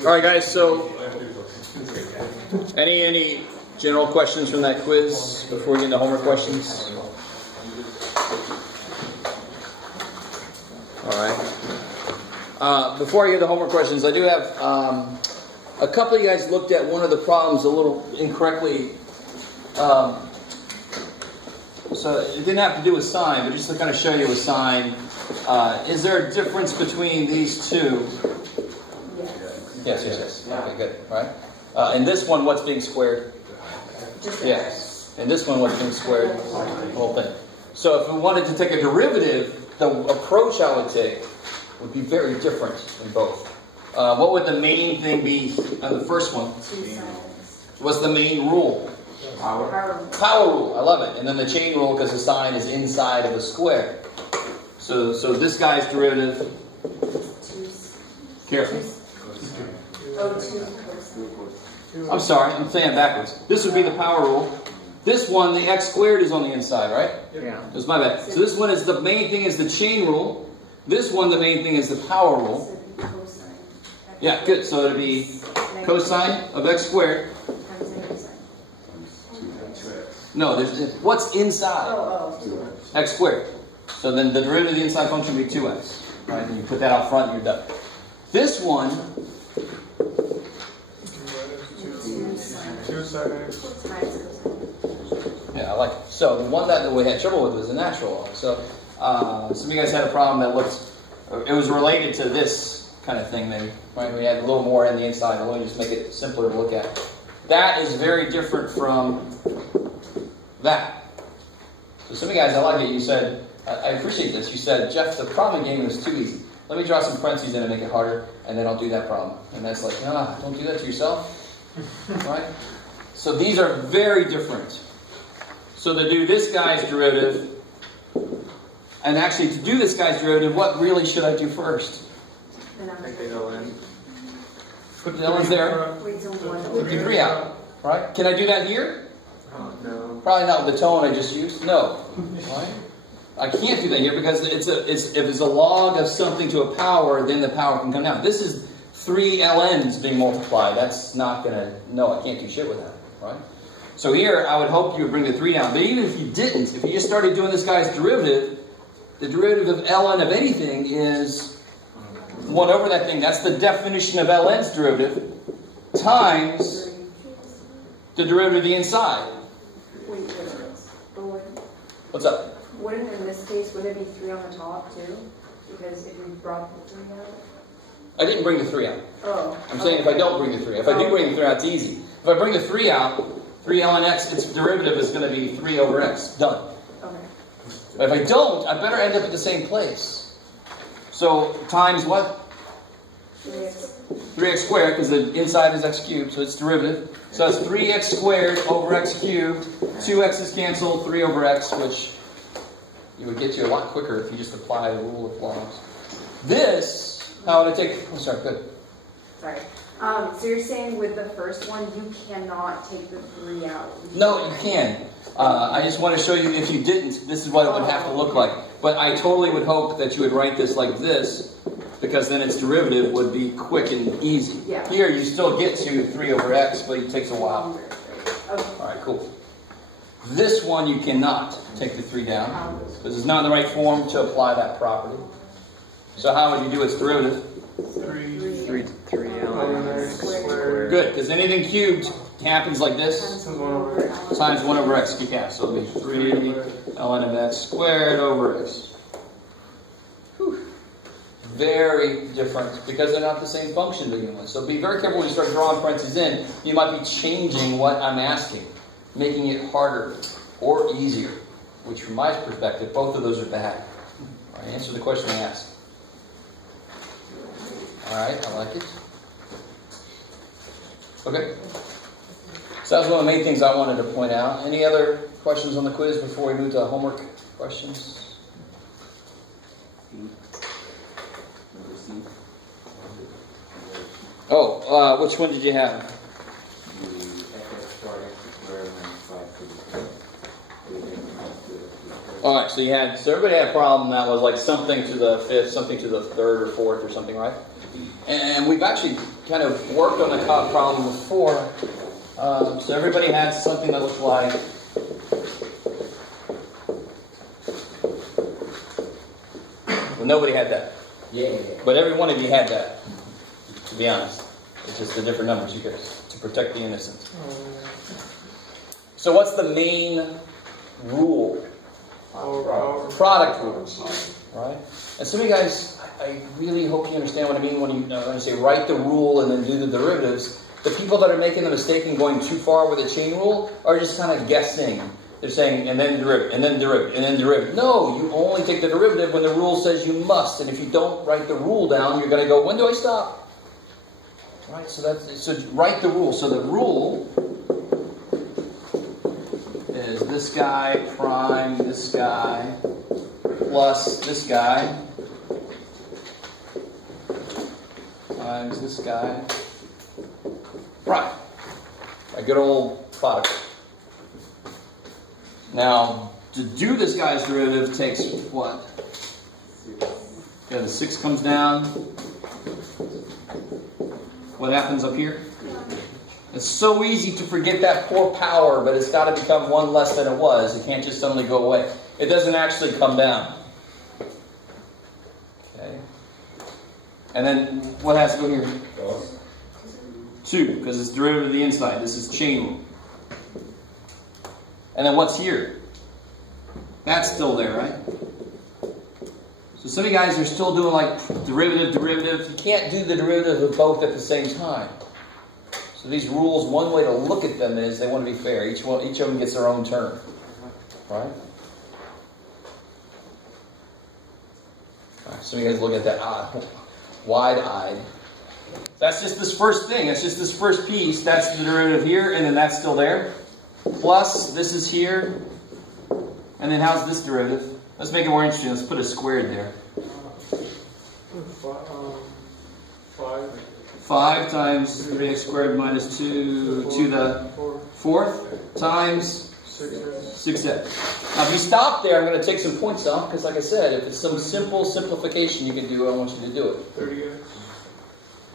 All right, guys, so any general questions from that quiz before we get into homework questions? All right. Before I get to homework questions, I do have a couple of you guys looked at one of the problems a little incorrectly. So it didn't have to do with sign, but just to kind of show you a sign. Is there a difference between these two? Yes. Okay, good. All right. In this one, what's being squared? Yes. In this one, what's being squared? The whole thing. So if we wanted to take a derivative, the approach I would take would be very different in both. What would the main thing be on the first one? What's the main rule? Power rule. I love it. And then the chain rule, because the sign is inside of the square. So this guy's derivative. Careful. I'm sorry, I'm saying it backwards. This would be the power rule. This one, the x squared is on the inside, right? Yeah. That's my bad. So this one is the main thing is the chain rule. This one, the main thing is the power rule. Yeah, good. So it'll be cosine of x squared. No, what's inside? X squared. So then the derivative of the inside function would be 2x. Right? And you put that out front and you're done. This one. 2 seconds. Yeah, I like it. So the one that we had trouble with was the natural one. So some of you guys had a problem that it was related to this kind of thing maybe. Right? We had a little more in the inside. Let me just make it simpler to look at. That is very different from that. So some of you guys, I like it. You said, I appreciate this. You said, Jeff, the problem game is too easy. Let me draw some parentheses in and make it harder, and then I'll do that problem. And that's like, no, don't do that to yourself. Right? So these are very different. So to do this guy's derivative, and actually to do this guy's derivative, what really should I do first? Take the ln. Put the ln's there. Put the 3 out. Right? Can I do that here? No. Probably not with the tone I just used. No. Right? I can't do that here because if it's a log of something to a power, then the power can come down. This is 3 ln's being multiplied. That's not going to... No, I can't do shit with that. Right? So here, I would hope you would bring the 3 down. But even if you didn't, if you just started doing this guy's derivative, the derivative of ln of anything is 1 over that thing. That's the definition of ln's derivative times the derivative of the inside. What's up? Wouldn't, in this case, would it be 3 on the top, too? Because if you brought the 3 out? I didn't bring the 3 out. Oh. I'm saying if I don't bring the 3 out. If I do bring the 3 out, it's easy. If I bring the 3 out, 3 ln x, its derivative is going to be 3 over x. Done. Okay. But if I don't, I better end up at the same place. So, times what? 3x. 3x squared, because the inside is x cubed, so it's derivative. So it's 3x squared over x cubed. 2x is canceled, 3 over x, which you would get to a lot quicker if you just apply the rule of logs. This, how would I take... Oh, sorry, good. Sorry. So you're saying with the first one, you cannot take the 3 out? No, you can. I just want to show you, if you didn't, this is what it would have to look like. But I totally would hope that you would write this like this, because then its derivative would be quick and easy. Yeah. Here, you still get to 3 over x, but it takes a while. Okay. All right, cool. This one, you cannot take the 3 down, because it's not in the right form to apply that property. So how would you do its derivative? 3 ln x squared. Good, because anything cubed happens like this. Times 1 over x. Yeah, so it'll be 3 ln of x squared over x. Whew. Very different, because they're not the same function to begin with. So be very careful when you start drawing parentheses in. You might be changing what I'm asking, making it harder or easier, which from my perspective, both of those are bad. All right, answer the question I asked. All right, I like it. Okay. So that was one of the main things I wanted to point out. Any other questions on the quiz before we move to homework questions? Oh, which one did you have? All right, so everybody had a problem that was like something to the fifth, something to the third or fourth or something, right? And we've actually kind of worked on the problem before. So everybody had something that looked like nobody had that. Yeah. But every one of you had that, to be honest. It's just the different numbers, who cares? To protect the innocent. So what's the main rule? Product rules. Right? And some of you guys, I really hope you understand what I mean when I say write the rule and then do the derivatives. The people that are making the mistake and going too far with the chain rule are just kind of guessing. They're saying, and then derivative, and then derivative, and then derivative. No, you only take the derivative when the rule says you must. And if you don't write the rule down, you're going to go, when do I stop? Right, so write the rule. So the rule is this guy prime this guy plus this guy times this guy prime. A good old product. Now, to do this guy's derivative takes what? Yeah, the 6 comes down. What happens up here? It's so easy to forget that poor power, but it's got to become 1 less than it was. It can't just suddenly go away. It doesn't actually come down. Okay. And then what has to go here? 2, because it's derivative of the inside. This is chain rule. And then what's here? That's still there, right? So some of you guys are still doing like derivative. You can't do the derivative of both at the same time. So these rules, one way to look at them is they want to be fair. Each of them gets their own turn. Right? Alright, some of you guys look at that wide-eyed. That's just this first thing. That's just this first piece. That's the derivative here, and then that's still there. Plus, this is here. And then how's this derivative? Let's make it more interesting. Let's put a squared there. 5 times 3x squared minus 2 to the 4th times 6x. Now, if you stop there, I'm going to take some points off because, like I said, if it's some simple simplification you can do, I want you to do it. 30x.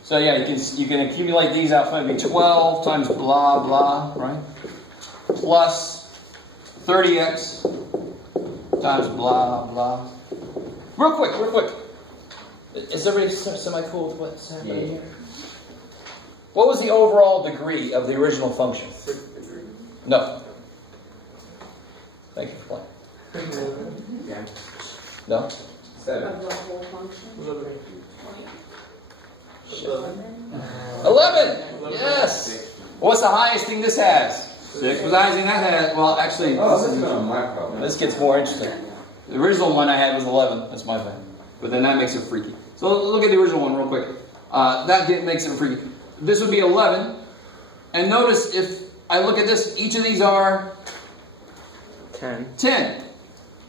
So yeah, you can accumulate these out. It'd be 12 times blah blah, right? Plus 30x times blah blah. Real quick. Is everybody semi-cool with what's happening here? What was the overall degree of the original function? 6th degree. No. Thank you for playing. Yeah. No? 7. Of the whole function? 11! Yes! What's the highest thing this has? 6. What's the highest thing that has? Well, actually, this gets more interesting. The original one I had was 11. That's my bad. But then that makes it freaky. So look at the original one real quick. That makes it freaky. This would be 11. And notice if I look at this, each of these are 10.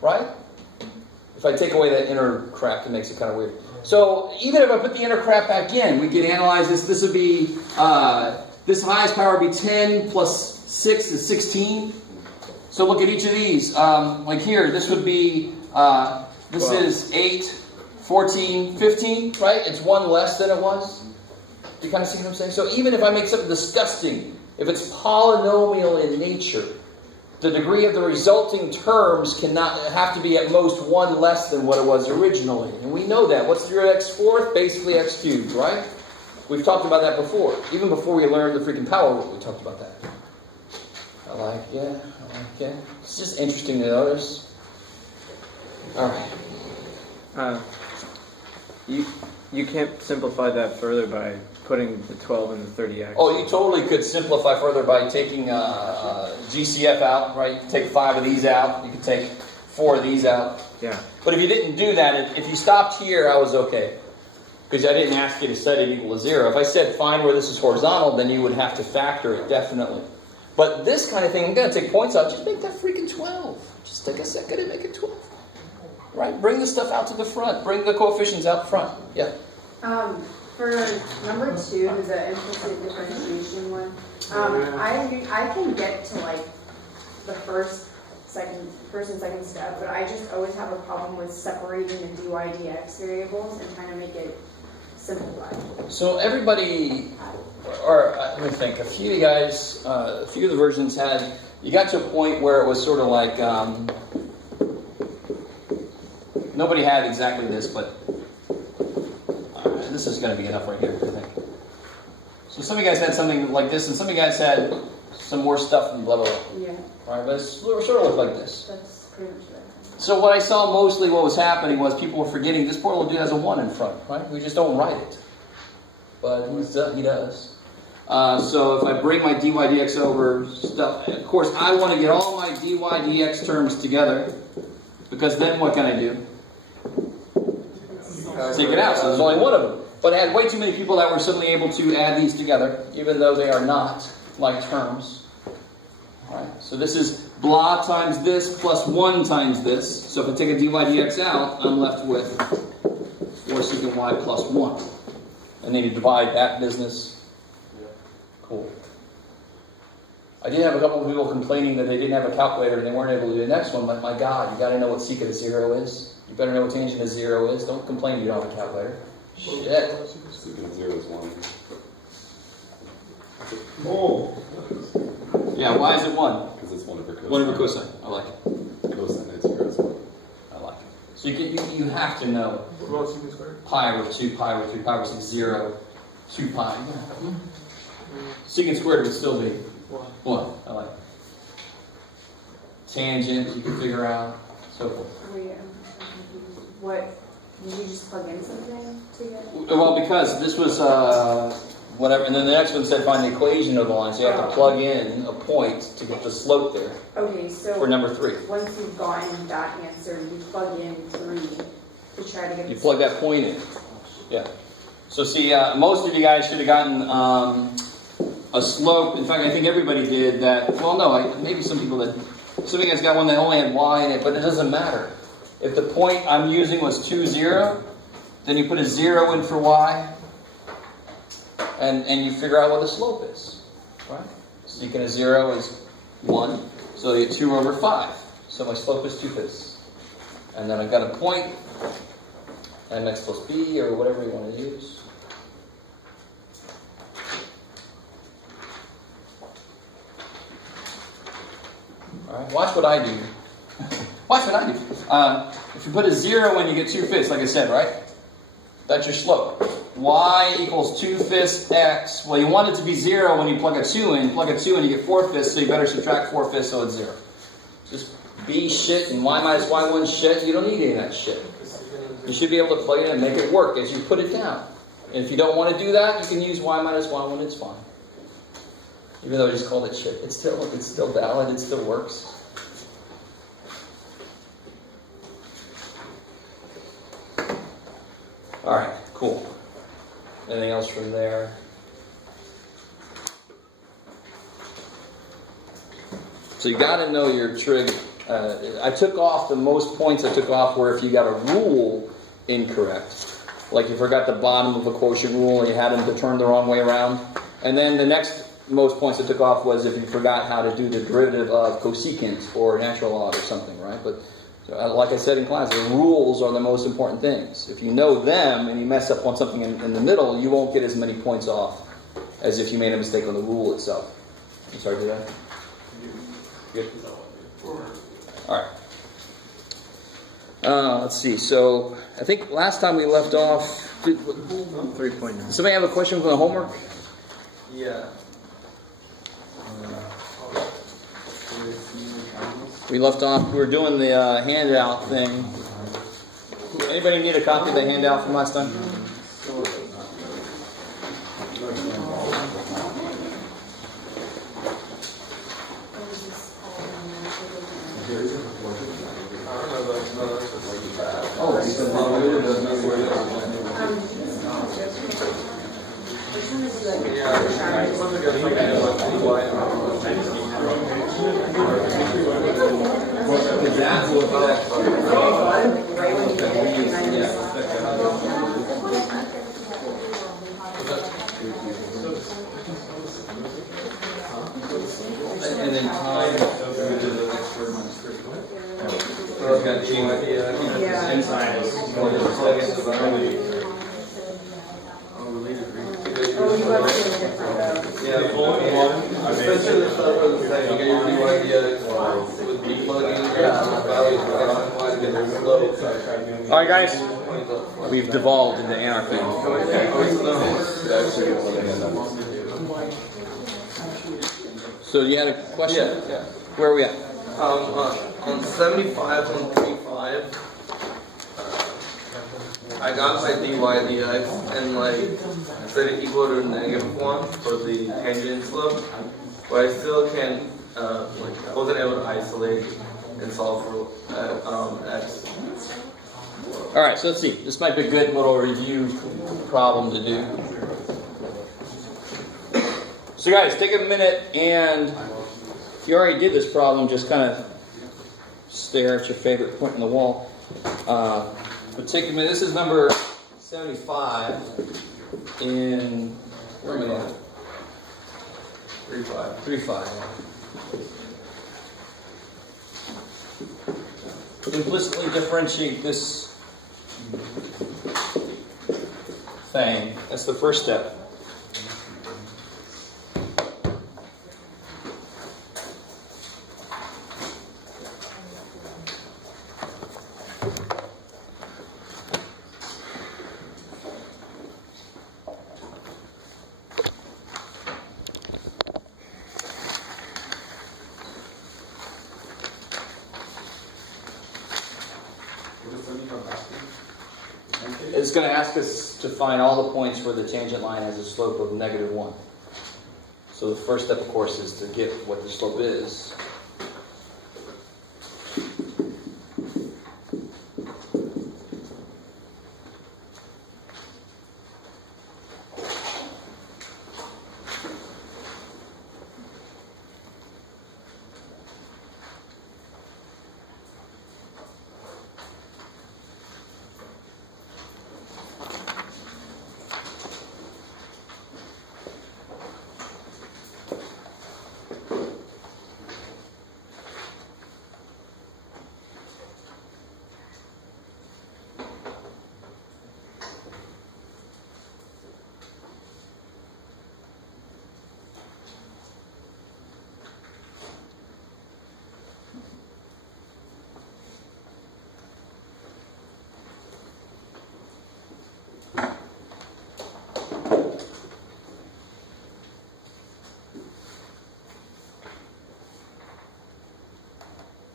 Right? If I take away that inner crap, it makes it kind of weird. So even if I put the inner crap back in, we could analyze this. This would be, this highest power would be 10 plus 6 is 16. So look at each of these. Like here, this would be, this 12. Is 8, 14, 15, right? It's 1 less than it was. Do you kind of see what I'm saying? So even if I make something disgusting, if it's polynomial in nature, the degree of the resulting terms cannot have to be at most 1 less than what it was originally. And we know that. What's the root of x fourth? Basically x cubed, right? We've talked about that before. Even before we learned the freaking power rule, we talked about that. I like it. It's just interesting to notice. Alright. You can't simplify that further by putting the 12 and the 30x. Oh, you totally could simplify further by taking GCF out, right? You could take 5 of these out. You could take 4 of these out. Yeah. But if you didn't do that, if you stopped here, I was okay. Because I didn't ask you to set it equal to 0. If I said find where this is horizontal, then you would have to factor it, definitely. But this kind of thing, I'm going to take points out. Just make that freaking 12. Just take a second and make it 12. Right? Bring the stuff out to the front. Bring the coefficients out front. Yeah. For number 2, the implicit differentiation one, I can get to like the first first and second step, but I just always have a problem with separating the dy dx variables and trying to make it simplified. So everybody, or let me think, a few of you guys, a few of the versions had, you got to a point where it was sort of like, nobody had exactly this, but this is going to be enough right here, I think. So some of you guys had something like this, and some of you guys had some more stuff and blah, blah, blah. Yeah. Right, but it sort of looked like this. That's pretty much right. So what I saw mostly what was happening was people were forgetting this poor little dude has a 1 in front, right? We just don't write it. But he does. So if I bring my dy dx over stuff, of course I want to get all my dy dx terms together, because then what can I do? Take it out. So there's only one of them. But I had way too many people that were suddenly able to add these together, even though they are not like terms. All right. So this is blah times this plus 1 times this. So if I take a dy dx out, I'm left with 4 secant y plus 1. And then you divide that business. Cool. I did have a couple of people complaining that they didn't have a calculator and they weren't able to do the next one. But my God, you got to know what secant of 0 is. You better know what tangent of 0 is. Don't complain you don't have a calculator. Shit. Secant of 0 is 1. Oh. Yeah, why is it 1? Because it's 1 over cosine. 1 over cosine. I like it. Cosine is 0 is 1. I like it. So you have to know. What about secant squared? Pi over 2, pi over 3, pi over 6, 0, 2 pi. Secant squared would still be 1. I like it. Tangent, you can figure out, so forth. What? Did you just plug in something to get? Well, because this was whatever, and then the next one said find the equation of the line, so you have to plug in a point to get the slope there. Okay, so for number 3. Once you've gotten that answer, you plug in 3 to try to get. You plug that point in. Yeah. So see, most of you guys should have gotten a slope. In fact, I think everybody did that. Well, no, maybe some people did. Some of you guys got one that only had y in it, but it doesn't matter. If the point I'm using was 2, 0, then you put a 0 in for y, and you figure out what the slope is. Right? Secant of 0 is 1, so you get 2 over 5. So my slope is 2/5. And then I've got a point, mx plus b, or whatever you want to use. Alright, watch what I do. Watch what I do. If you put a 0 in, you get 2/5, like I said, right? That's your slope. Y equals 2/5 x. Well, you want it to be 0 when you plug a 2 in. Plug a 2 in, you get 4/5, so you better subtract 4/5, so it's 0. Just b shit and y minus y1 shit. You don't need any of that shit. You should be able to plug it in and make it work as you put it down. And if you don't want to do that, you can use y minus y1, it's fine. Even though I just called it shit. It's still valid, it still works. Alright, cool. Anything else from there? So you got to know your trig. I took off the most points I took off were if you got a rule incorrect. Like you forgot the bottom of a quotient rule and you had them to turn the wrong way around. And then the next most points I took off was if you forgot how to do the derivative of cosecant or natural log or something, right? But like I said in class, the rules are the most important things. If you know them and you mess up on something in the middle, you won't get as many points off as if you made a mistake on the rule itself. I'm sorry, did I? Good? Alright. Let's see. So, I think last time we left off... 3.9. Somebody have a question for the homework? Yeah. We left off, we were doing the handout thing. Anybody need a copy of the handout from last time? And then time. Oh, you guys are different though. Yeah, one. Especially the stuff where it's like you get your new idea with B plugging, values for X and Y, get their slope. All right, guys, we've devolved into anarchy. So you had a question? Yeah. Where are we at? On 75 on 35, I got my dy dx and like set it equal to -1 for the tangent slope, but I still can't like I wasn't able to isolate and solve for x. All right, so let's see. This might be a good little review problem to do. So guys, take a minute and if you already did this problem, just kind of stare at your favorite point in the wall. But take a minute. This is number 75 in, where am I at? 3.5. 3.5. Implicitly differentiate this thing. That's the first step. It's going to ask us to find all the points where the tangent line has a slope of -1. So the first step, of course, is to get what the slope is.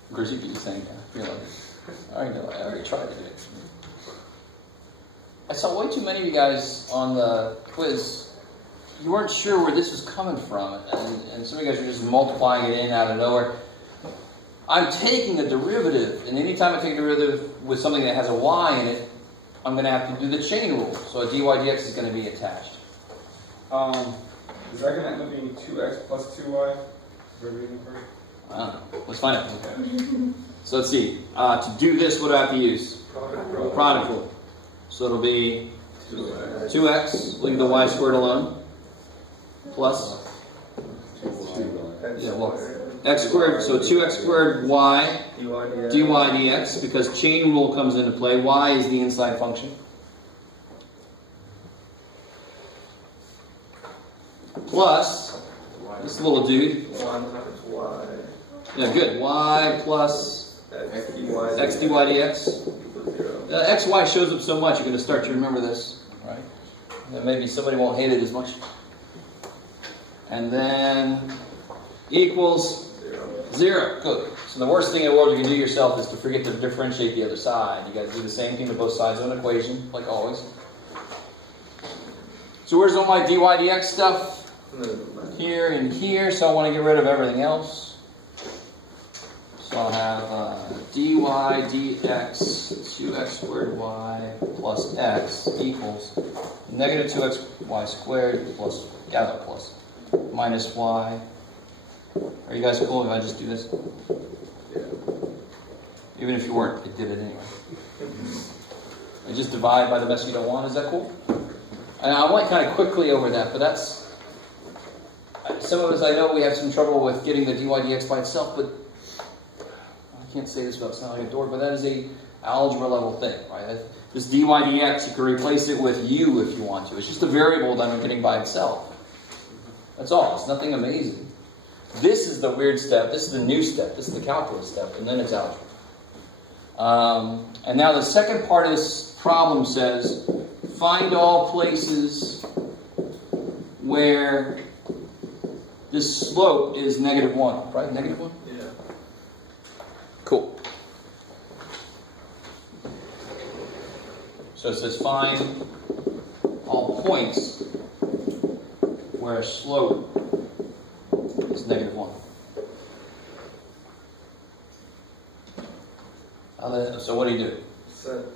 Of course, you keep saying that. I feel like I already tried to do it. I saw way too many of you guys on the quiz. You weren't sure where this was coming from, and some of you guys were just multiplying it in out of nowhere. I'm taking a derivative, and anytime I take a derivative with something that has a y in it, I'm going to have to do the chain rule. So a dy dx is going to be attached. Is that going to end up being 2x plus 2y? I don't know. Let's find out. Okay. So let's see. To do this, what do I have to use? Product rule. So it'll be 2x, leave the y squared alone, plus x squared. So 2x squared y dy dx, because chain rule comes into play. Y is the inside function. Plus this little dude. Yeah, good. Y plus x dy dx. Xy shows up so much, you're going to start to remember this, right? Then maybe somebody won't hate it as much. And then equals 0. Good. So the worst thing in the world you can do yourself is to forget to differentiate the other side. You got to do the same thing to both sides of an equation, like always. So where's all my dy dx stuff? Here and here. So I want to get rid of everything else. So I'll have dy dx 2x squared y plus x equals negative 2xy squared plus, plus minus y. Are you guys cool if I just do this? Yeah. Even if you weren't, it did it anyway. I just divide by the best you don't want. Is that cool? And I went kind of quickly over that, but that's... Some of us, I know we have some trouble with getting the dy dx by itself, but I can't say this without sounding like a dork, but that is algebra level thing, right? This dy dx, you can replace it with u if you want to. It's just a variable that I'm getting by itself. That's all. It's nothing amazing. This is the weird step. This is the new step. This is the calculus step, and then it's algebra. And now the second part of this problem says, find all places where this slope is -1, right? -1? Yeah. Cool. So it says find all points where a slope is -1. So what do you do? Set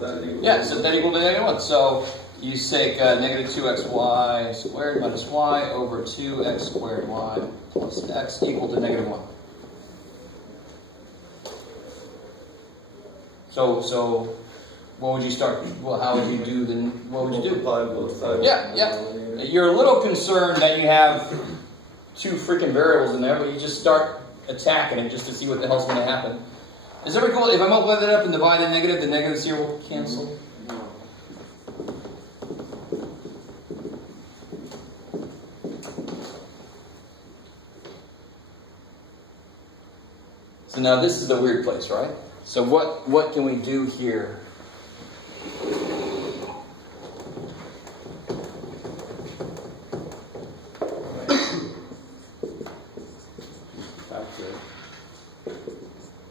that equal. Yeah, set that equal to -1. So you take -2xy squared minus y over 2x squared y plus x equal to -1. So what would you start? Well, how would you do then? What would you do? Multiply both sides. Yeah. You're a little concerned that you have two freaking variables in there, but you just start attacking it just to see what the hell's going to happen. Is it cool? If I multiply that up and divide the negatives here will cancel. So now this is the weird place, right? So what can we do here?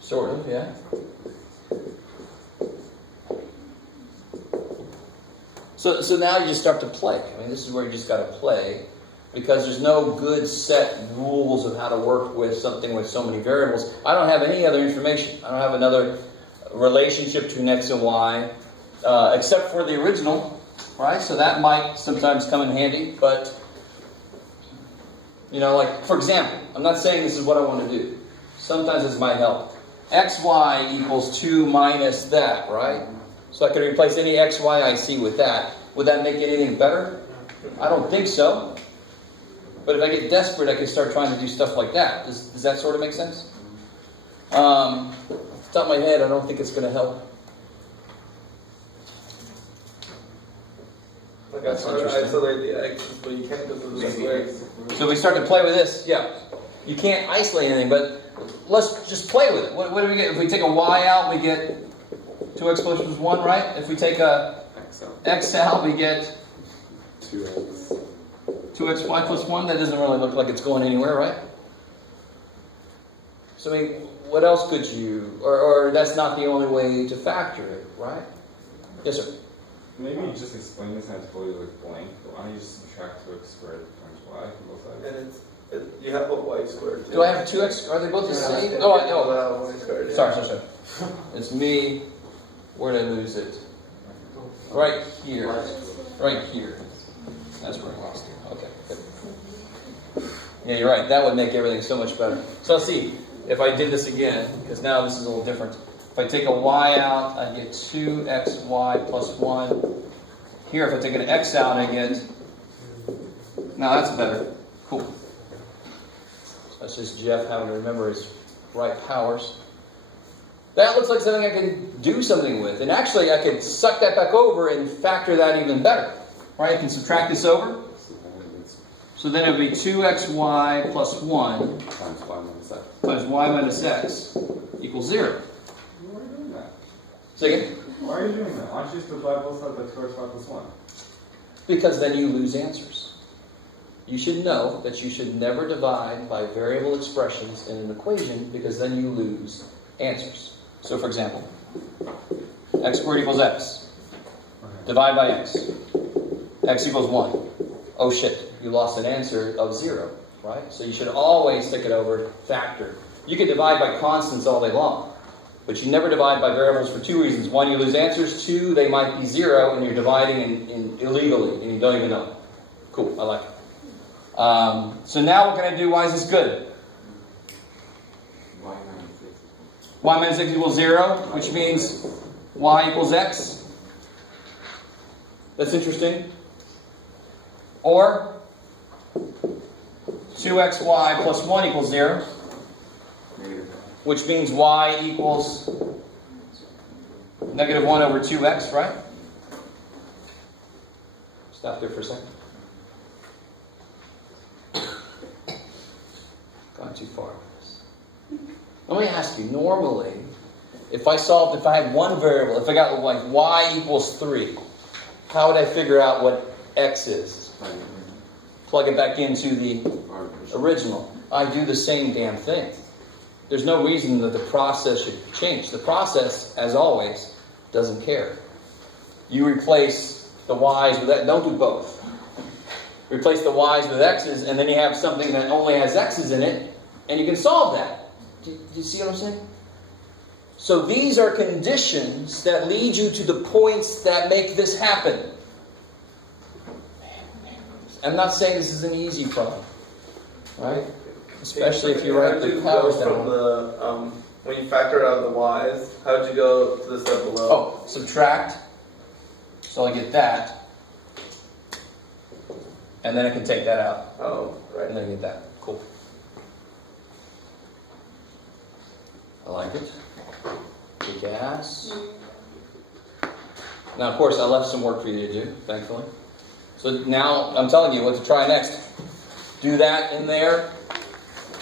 Sort of, yeah. So now you just start to play. I mean, this is where you just got to play, because there's no good set rules of how to work with something with so many variables. I don't have any other information. I don't have another relationship between x and y, except for the original, right? So that might sometimes come in handy, but, you know, like, for example, I'm not saying this is what I want to do. Sometimes this might help. xy equals 2 minus that, right? So I could replace any xy I see with that. Would that make it anything better? I don't think so. But if I get desperate, I can start trying to do stuff like that. Does that sort of make sense? Off the top of my head, I don't think it's going to help. Like I try to isolate the x's, but you can't because of the x. So we start to play with this. Yeah. You can't isolate anything, but let's just play with it. What do we get? If we take a y out, we get 2x plus 1, right? If we take a x out, we get 2xy plus 1. That doesn't really look like it's going anywhere, right? So, I mean, what else could you... Or that's not the only way to factor it, right? Yes, sir? Maybe you just explain this and I totally like blank, but why don't you just subtract 2x squared times y from both sides? And you have a y squared too. Do I have 2x? Are they both the same? Oh, Oh, y squared. sorry. It's me. Where did I lose it? Right here. Right here. That's where I lost it. Okay, good. Yeah, you're right. That would make everything so much better. So let's see. If I did this again, because now this is a little different. If I take a y out, I get 2xy plus 1. Here, if I take an x out, I get... Now that's better. Cool. So that's just Jeff having to remember his right powers. That looks like something I can do something with. And actually, I could suck that back over and factor that even better. Right? I can subtract this over. So then it would be 2xy plus 1 times y minus x equals 0. Why are you doing that? Say again? Why are you doing that? Why don't you just divide both sides by 2xy plus 1? Because then you lose answers. You should know that you should never divide by variable expressions in an equation, because then you lose answers. So for example, x squared equals x. Divide by x. X equals 1. Oh shit, you lost an answer of 0, right? So you should always take it over factor. You can divide by constants all day long, but you never divide by variables for two reasons. One, you lose answers. Two, they might be 0 and you're dividing in illegally and you don't even know it. Cool, I like it. So now what can I do? Why is this good? Y minus x equals 0, which means y equals x. That's interesting. Or 2xy plus 1 equals 0, which means y equals Negative 1 over 2x, right? Stop there for a second. Gone too far. Let me ask you, normally, if I had one variable, if I got like y equals 3, how would I figure out what x is? Plug it back into the original. I do the same damn thing. There's no reason that the process should change. The process, as always, doesn't care. You replace the y's with x. Don't do both. Replace the y's with x's, and then you have something that only has x's in it, and you can solve that. Do you see what I'm saying? So these are conditions that lead you to the points that make this happen. I'm not saying this is an easy problem, right? Especially if you write the powers down. From when you factor out the y's, how did you go to the step below? Oh, subtract. So I get that. And then I can take that out. Oh, right. And then I get that. Cool. I like it. Kick ass. Now, of course, I left some work for you to do, thankfully. So now I'm telling you what to try next. Do that in there.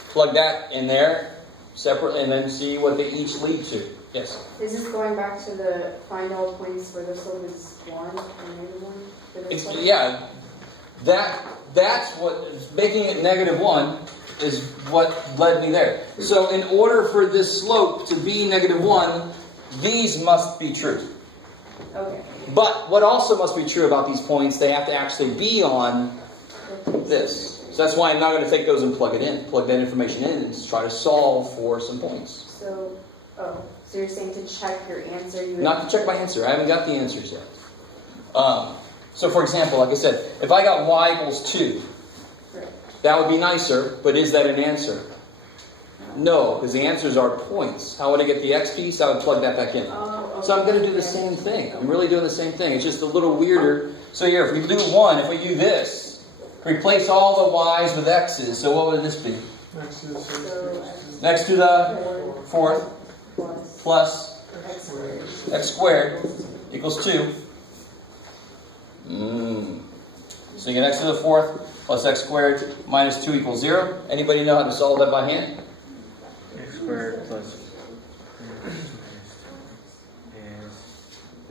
Plug that in there separately, and then see what they each lead to. Yes? Is this going back to the find all points where the slope is 1 and negative 1? Yeah. That's what, making it negative 1 is what led me there. So in order for this slope to be negative 1, these must be true. Okay. But what also must be true about these points, they have to actually be on this. So that's why I'm not going to take those and plug it in. Plug that information in and try to solve for some points. So you're saying to check your answer? Not to check my answer. I haven't got the answers yet. So for example, like I said, if I got y equals 2, that would be nicer, but is that an answer? No, because the answers are points. How would I get the x piece? I would plug that back in. So I'm going to do the same thing. I'm really doing the same thing. It's just a little weirder. So here, if we do 1, if we do this, replace all the y's with x's. So what would this be? Next to the 4th plus x squared equals 2. So you get x to the 4th plus x squared minus 2 equals 0. Anybody know how to solve that by hand? X squared plus...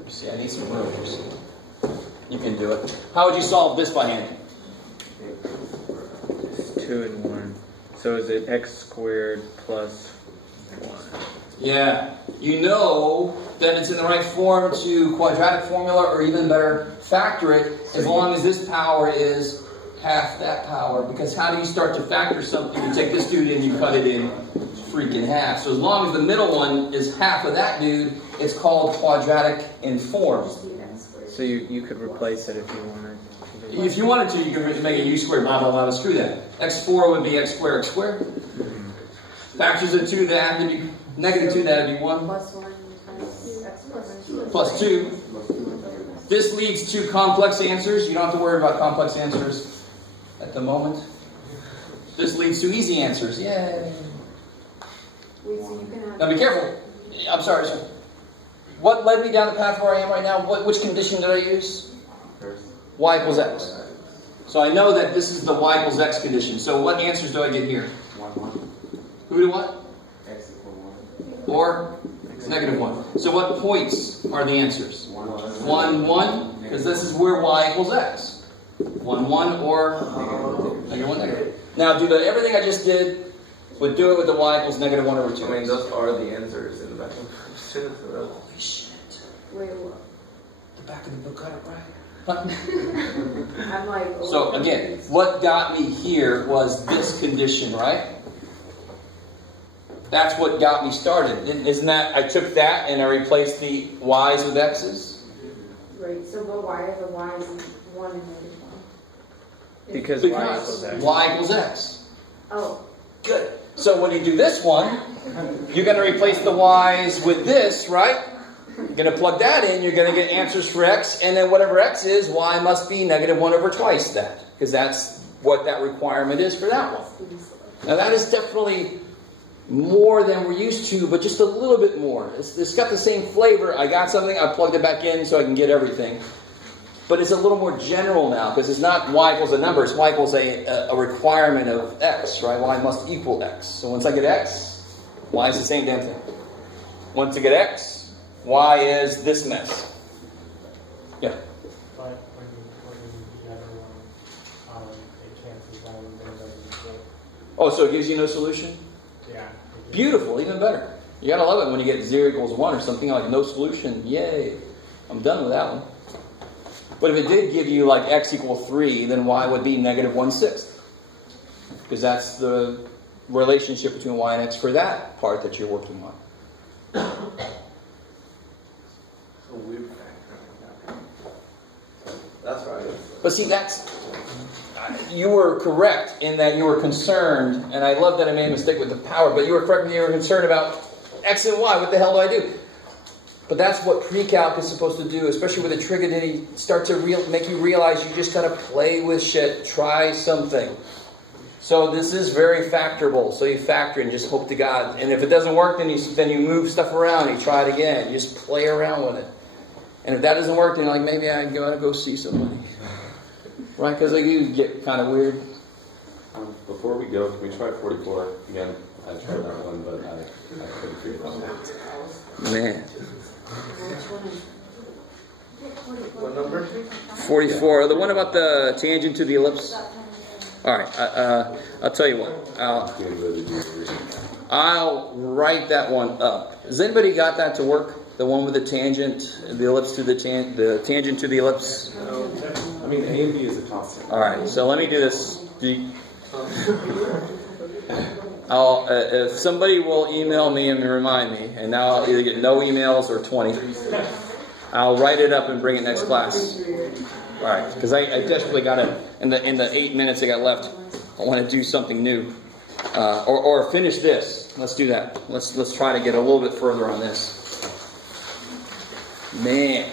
See, I need some room. You can do it. How would you solve this by hand? It's 2 and 1. So is it x squared plus 1? Yeah. You know that it's in the right form to quadratic formula, or even better, factor it, as long as this power is half that power. Because how do you start to factor something? You take this dude and you cut it in freaking half. So as long as the middle one is half of that dude, it's called quadratic in form. So you could replace it if you wanted. If you wanted to, you could make it u squared, blah, blah, blah, screw that. X4 would be x squared, Factors of 2, that would be negative 2, that would be 1. Plus 1 times x Plus 2. This leads to complex answers. You don't have to worry about complex answers at the moment. This leads to easy answers. Yay. Wait, so you can have... Now be careful. I'm sorry. What led me down the path where I am right now? Which condition did I use? Y equals x. So I know that this is the y equals x condition. So what answers do I get here? 1. Who do what? X equals 1. Or negative 1. So what points are the answers? 1, 1, because this is where y equals x. 1, 1, or negative 1, negative. Now do everything I just did, but do it with the y equals negative 1 over 2. I mean, those are the answers in the back of the question. Holy shit. Wait, what? The back of the book got it right. I'm like... So again, what got me here was this condition, right? That's what got me started. Isn't that, I took that and I replaced the y's with x's? Right, so but why are the y's 1 and negative 1? Because y equals x. Y equals x. Oh. Good. So when you do this one, you're going to replace the y's with this, right? You're going to plug that in, you're going to get answers for x, and then whatever x is, y must be negative 1 over twice that. Because that's what that requirement is for that one. Now that is definitely more than we're used to, but just a little bit more. It's got the same flavor. I got something, I plugged it back in so I can get everything. But it's a little more general now, because it's not y equals a number, it's y equals a requirement of x, right? Y must equal x. So once I get x, y is the same damn thing. Once I get x, y is this mess. Yeah? But when you do the other one, it chances that it doesn't fit. Oh, so it gives you no solution? Yeah. Beautiful, even better. You gotta love it when you get 0 equals 1 or something like no solution. Yay. I'm done with that one. But if it did give you like x equals 3, then y would be negative 1/6. Because that's the relationship between y and x for that part that you're working on. So weird. That's right. But see, you were correct in that you were concerned, and I love that I made a mistake with the power, but you were correct when you were concerned about x and y. What the hell do I do? But that's what pre-calc is supposed to do, especially with a trigonometry. Start to make you realize you just got to play with shit. Try something. So this is very factorable. So you factor and just hope to God. And if it doesn't work, then you move stuff around. You try it again. You just play around with it. And if that doesn't work, then you're like, maybe I gotta go see somebody. Right? Because like, you get kind of weird. Before we go, can we try 44 again? I tried that one, but I couldn't figure it out. Man. What number? 44. The one about the tangent to the ellipse. All right. I'll tell you what. I'll write that one up. Has anybody got that to work? The one with the tangent, the ellipse to the tangent to the ellipse. I mean, A and B is a constant. All right. So let me do this. If somebody will email me and remind me, and now I'll either get no emails or 20. I'll write it up and bring it next class. All right, because I desperately got to, in the 8 minutes I got left, I want to do something new, or finish this. Let's do that. Let's try to get a little bit further on this. Man,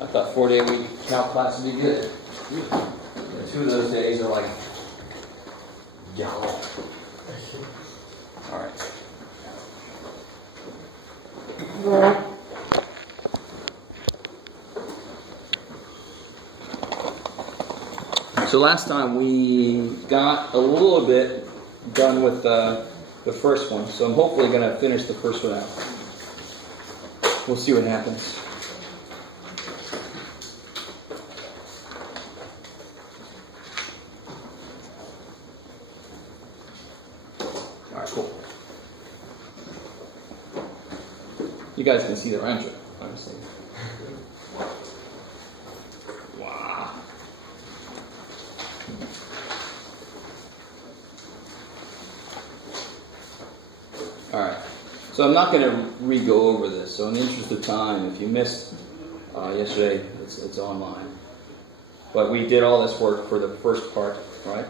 I thought 4-day-a-week calc class would be good. 2 of those days are like. Yeah. All right. So last time we got a little bit done with the first one, so I'm hopefully going to finish the first one out. We'll see what happens. Cool. You guys can see the rancher, obviously. Wow. Alright. So I'm not going to re-go over this. So in the interest of time, if you missed yesterday, it's online. But we did all this work for the first part, right?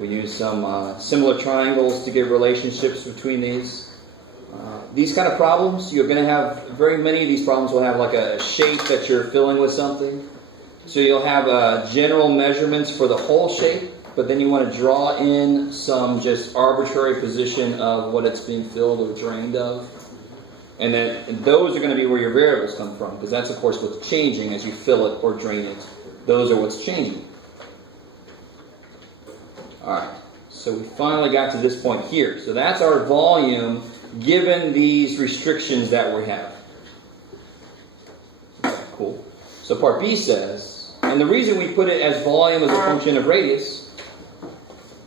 We used some similar triangles to give relationships between these. These kind of problems, you're going to have, very many of these problems will have like a shape that you're filling with something. So you'll have general measurements for the whole shape, but then you want to draw in some just arbitrary position of what it's being filled or drained of. And then those are going to be where your variables come from, because that's of course what's changing as you fill it or drain it. Those are what's changing. Alright, so we finally got to this point here. So that's our volume given these restrictions that we have. Okay, cool. So part B says, and the reason we put it as volume as a function of radius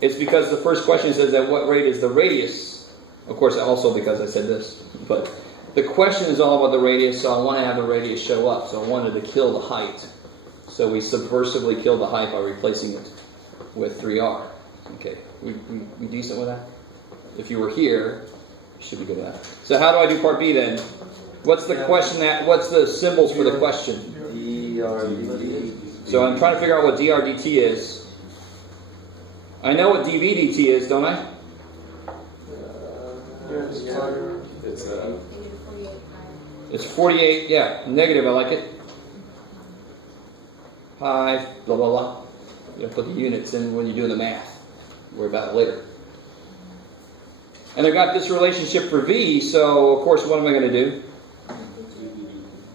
is because the first question says at what rate is the radius. Of course, also because I said this. But the question is all about the radius, so I want to have the radius show up. So I wanted to kill the height. So we subversively killed the height by replacing it with 3r. Okay, we decent with that? If you were here, you should be good with that. So how do I do part B then? What's the question what's the symbols for the question? dRdt. So I'm trying to figure out what dRdt is. I know what dVdt is, don't I? It's 48, yeah, negative, I like it. Pi, blah, blah, blah. You have to put the units in when you do the math. Worry about it later. And I've got this relationship for V, so of course what am I going to do?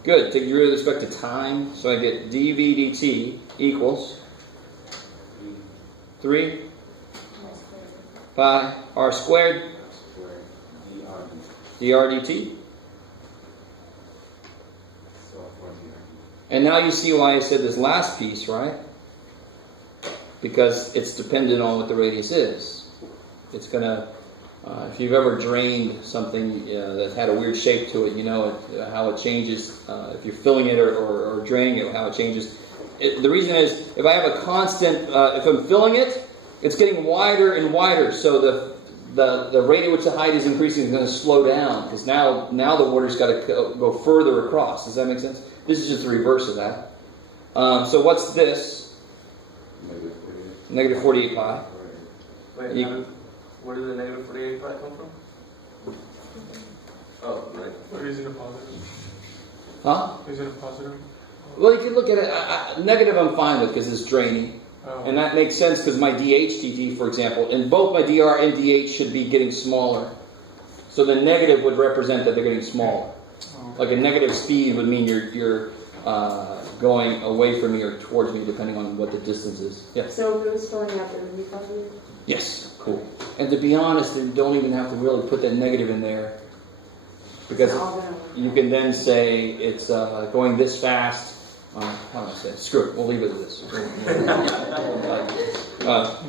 Good, take derivative with respect to time, so I get dv dt equals 3 pi r squared dr dt. And now you see why I said this last piece, right? Because it's dependent on what the radius is. It's going to, if you've ever drained something that had a weird shape to it, you know how it changes. If you're filling it or draining it, how it changes. The reason is, if I have a constant, if I'm filling it, it's getting wider and wider. So the rate at which the height is increasing is going to slow down, because now the water's got to go further across. Does that make sense? This is just the reverse of that. So what's this? Negative 48 pi. Wait, where did the negative 48 pi come from? Oh, right. Or is it a positive? Huh? Is it a positive? Well, you can look at it. Negative I'm fine with because it's draining. Oh. And that makes sense because my dH dt, for example, and both my dr and dH should be getting smaller. So the negative would represent that they're getting smaller. Like a negative speed would mean you're going away from me or towards me, depending on what the distance is. Yeah. So if it was filling up, it would be positive? Yes. Cool. And to be honest, you don't even have to really put that negative in there, because you can then say it's going this fast. How do I say it? Screw it. We'll leave it at this.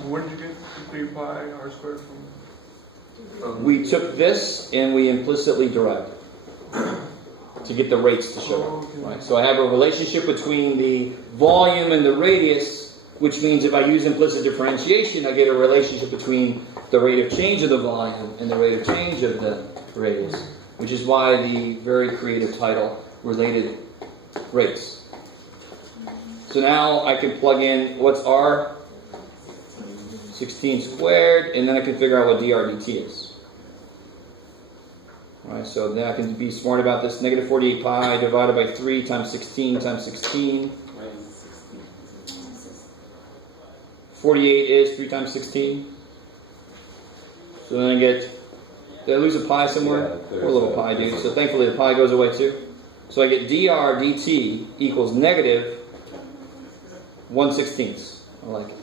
Where did you get 3 pi r squared from? We took this and we implicitly derived it to get the rates to show up. Right? So I have a relationship between the volume and the radius, which means if I use implicit differentiation, I get a relationship between the rate of change of the volume and the rate of change of the radius, which is why the very creative title, Related Rates. So now I can plug in what's R? 16 squared, and then I can figure out what dr dt is. Alright, so then I can be smart about this. Negative 48 pi divided by 3 times 16 times 16. 48 is 3 times 16. So then I get, did I lose a pi somewhere? Poor little pi, dude. So thankfully the pi goes away too. So I get dr dt equals negative 1/16. I like it.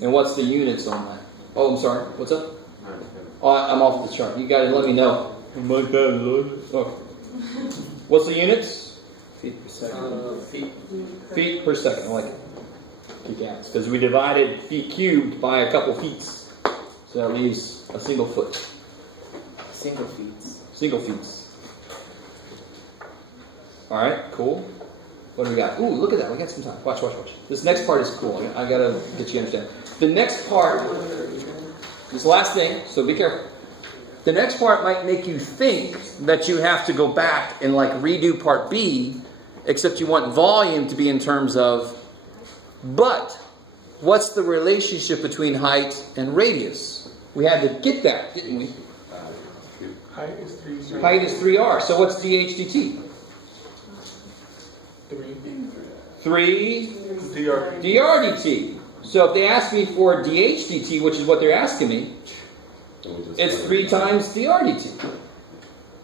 And what's the units on that? Oh, I'm sorry. What's up? Oh, I'm off the chart. You got to let me know. Oh. What's the units? Feet per second. Feet per second. I like it. Feet, because we divided feet cubed by a couple feet. So that leaves a single foot. Single feet. Single feet. Alright, cool. What do we got? Ooh, look at that. We got some time. Watch. This next part is cool. I got to get you to understand. The next part, this last thing, so be careful. The next part might make you think that you have to go back and like redo part B, except you want volume to be in terms of, but what's the relationship between height and radius? We had to get that, didn't we? Height is 3. Height is 3r. So what's dH dt? 3 dr dt. So if they ask me for dH dt, which is what they're asking me, it's 3 times dr dt.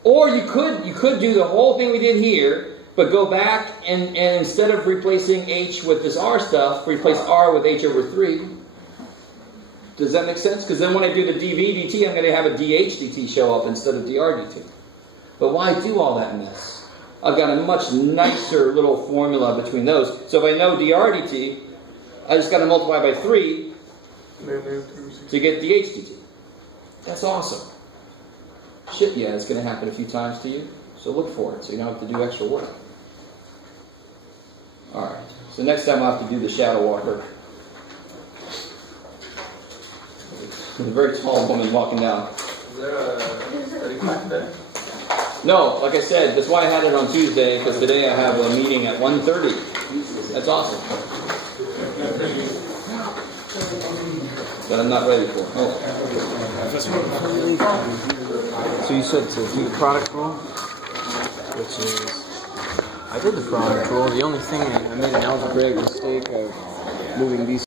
Or you could do the whole thing we did here, but go back and instead of replacing h with this r stuff, replace r with h over 3. Does that make sense? Because then when I do the dv dt, I'm going to have a dH dt show up instead of dr dt. But why do all that mess? I've got a much nicer little formula between those. So if I know dr dt, I just got to multiply by 3 to get dH dt. That's awesome. Shit, yeah, it's going to happen a few times to you. So look for it so you don't have to do extra work. Alright, so next time I'll have to do the shadow walker. A very tall woman walking down. Is there a study class today? No, like I said, that's why I had it on Tuesday, because today I have a meeting at 1:30. That's awesome. That I'm not ready for. Oh. So you said to do the product rule, which is, I did the product rule. The only thing I made an algebraic mistake of moving these